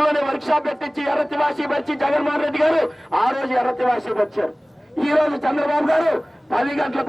పక్కలోనే work shop పెట్టించి ఎర్ర వాసి వచ్చి జగన్మోహన్ రెడ్డి గారు ఆ రోజు ఎర్ర తివాసీ వచ్చారు ఈ రోజు చంద్రబాబు గారు పది గంటల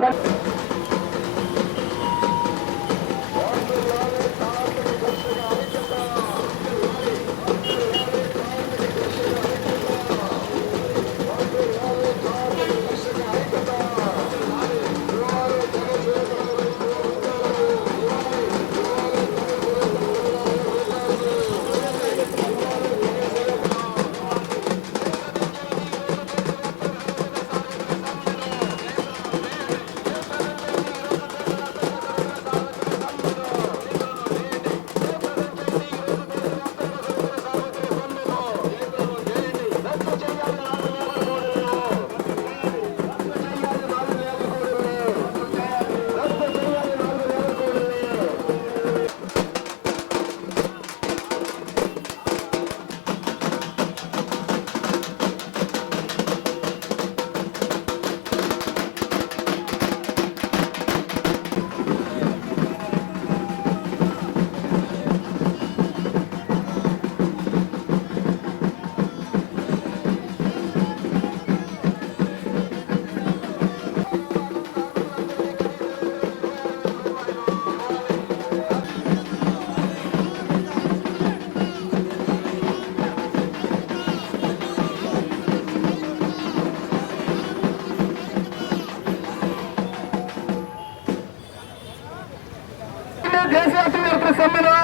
దేశవ్యాప్తంగా జరుగుతున్న సమ్మెలో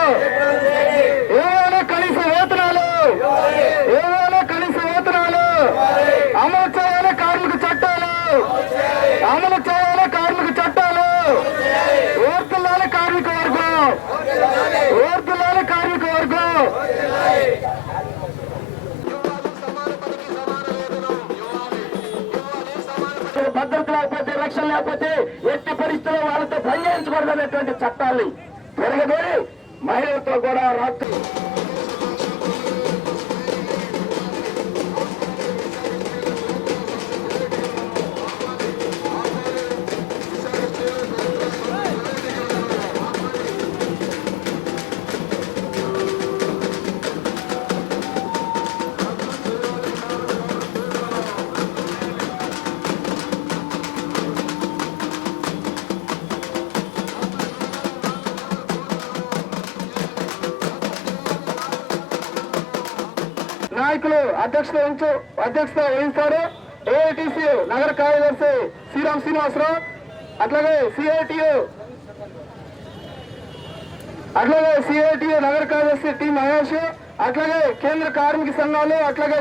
కనీస వేతనాలు ఏమైనా కనీస వేతనాలు అమలు చేయాలి కార్మిక చట్టాలు అమలు చేయాలి కార్మిక చట్టాలు ఓర్తుల్లాలి కార్మిక వర్గం ఓర్తుల్లాలి కార్మిక వర్గం భద్రత లేకపోతే రక్షణ లేకపోతే ఎట్టి అనేటువంటి చట్టాన్ని తిరగబడి మహిళలతో కూడా రాత్రి నాయకులు అధ్యక్షత వహించు అధ్యక్షత వహిస్తారు ఏఐటిసి నగర కార్యదర్శి శ్రీరామ్ శ్రీనివాసరావు అట్లాగే సిఐటియు అట్లాగే సిఐటియు నగర కార్యదర్శి టి మహేష్ అట్లాగే కేంద్ర కార్మిక సంఘాలు అట్లాగే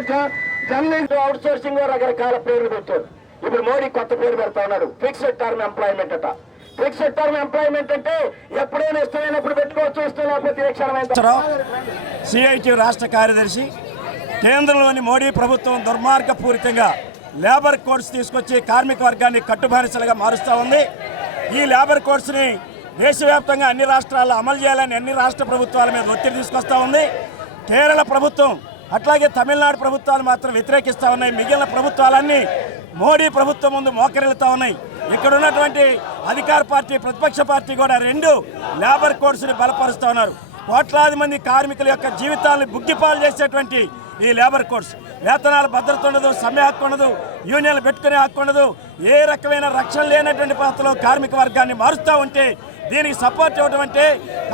జర్నలిస్ట్ అవుట్ సోర్సింగ్ రకరకాల పేర్లు పెట్టారు ఇప్పుడు మోడీ కొత్త పేరు పెడతా ఉన్నారు ఫిక్స్డ్ టర్మ్ ఎంప్లాయ్మెంట్ అట ఫిక్స్డ్ టర్మ్ ఎంప్లాయ్మెంట్ అంటే ఎప్పుడైనా ఇష్టమైనప్పుడు పెట్టుకోవచ్చు ఇష్టం లేకపోతే సిఐటి రాష్ట్ర కార్యదర్శి కేంద్రంలోని మోడీ ప్రభుత్వం దుర్మార్గపూరితంగా లేబర్ కోడ్స్ తీసుకొచ్చి కార్మిక వర్గాన్ని కట్టుబానిసలుగా మారుస్తూ ఉంది ఈ లేబర్ కోడ్స్ని దేశవ్యాప్తంగా అన్ని రాష్ట్రాల్లో అమలు చేయాలని అన్ని రాష్ట్ర ప్రభుత్వాల మీద ఒత్తిడి తీసుకొస్తూ ఉంది కేరళ ప్రభుత్వం అట్లాగే తమిళనాడు ప్రభుత్వాలు మాత్రం వ్యతిరేకిస్తూ ఉన్నాయి మిగిలిన ప్రభుత్వాలన్నీ మోడీ ప్రభుత్వం ముందు మోకరిల్లుతూ ఉన్నాయి ఇక్కడ ఉన్నటువంటి అధికార పార్టీ ప్రతిపక్ష పార్టీ కూడా రెండు లేబర్ కోడ్స్ని బలపరుస్తూ ఉన్నారు కోట్లాది మంది కార్మికుల యొక్క జీవితాలను బుగ్గిపాలు చేసేటువంటి ఈ లేబర్ కోర్స్ వేతనాల భద్రత ఉండదు సమ్మె హక్కు ఉండదు యూనియన్లు పెట్టుకునే హక్కు ఉండదు ఏ రకమైన రక్షణ లేనటువంటి పద్ధతిలో కార్మిక వర్గాన్ని మారుస్తూ ఉంటే దీనికి సపోర్ట్ ఇవ్వడం అంటే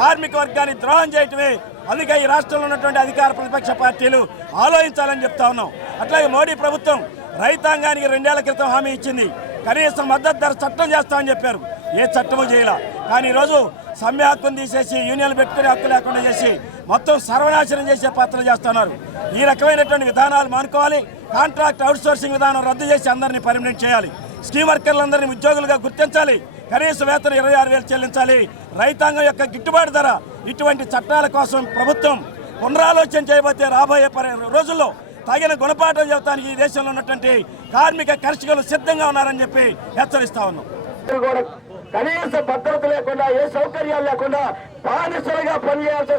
కార్మిక వర్గాన్ని ద్రోహం చేయటమే అందుకే ఈ రాష్ట్రంలో ఉన్నటువంటి అధికార ప్రతిపక్ష పార్టీలు ఆలోచించాలని చెప్తా ఉన్నాం అట్లాగే మోడీ ప్రభుత్వం రైతాంగానికి రెండేళ్ల క్రితం హామీ ఇచ్చింది కనీసం మద్దతు ధర చట్టం చేస్తామని చెప్పారు ఏ చట్టము చేయాల కానీ ఈరోజు సమ్మె హక్కును తీసేసి యూనియన్లు పెట్టుకునే హక్కు లేకుండా చేసి మొత్తం సర్వనాశనం చేసే పాత్రలు చేస్తున్నారు ఈ రకమైనటువంటి విధానాలు మానుకోవాలి కాంట్రాక్ట్ అవుట్సోర్సింగ్ విధానం రద్దు చేసి అందరినీ పర్మినెంట్ చేయాలి స్కీమ్ వర్కర్లందరినీ ఉద్యోగులుగా గుర్తించాలి కనీస వేతన ఇరవై ఆరు వేలు చెల్లించాలి రైతాంగం యొక్క గిట్టుబాటు ధర ఇటువంటి చట్టాల కోసం ప్రభుత్వం పునరాలోచన చేయబోతే రాబోయే రోజుల్లో తగిన గుణపాఠం చెబుతానికి ఈ దేశంలో ఉన్నటువంటి కార్మిక కర్షకులు సిద్ధంగా ఉన్నారని చెప్పి హెచ్చరిస్తా ఉన్నాం కనీస భద్రత లేకుండా ఏ సౌకర్యాలు లేకుండా బానిసలుగా పనిచేయాల్సి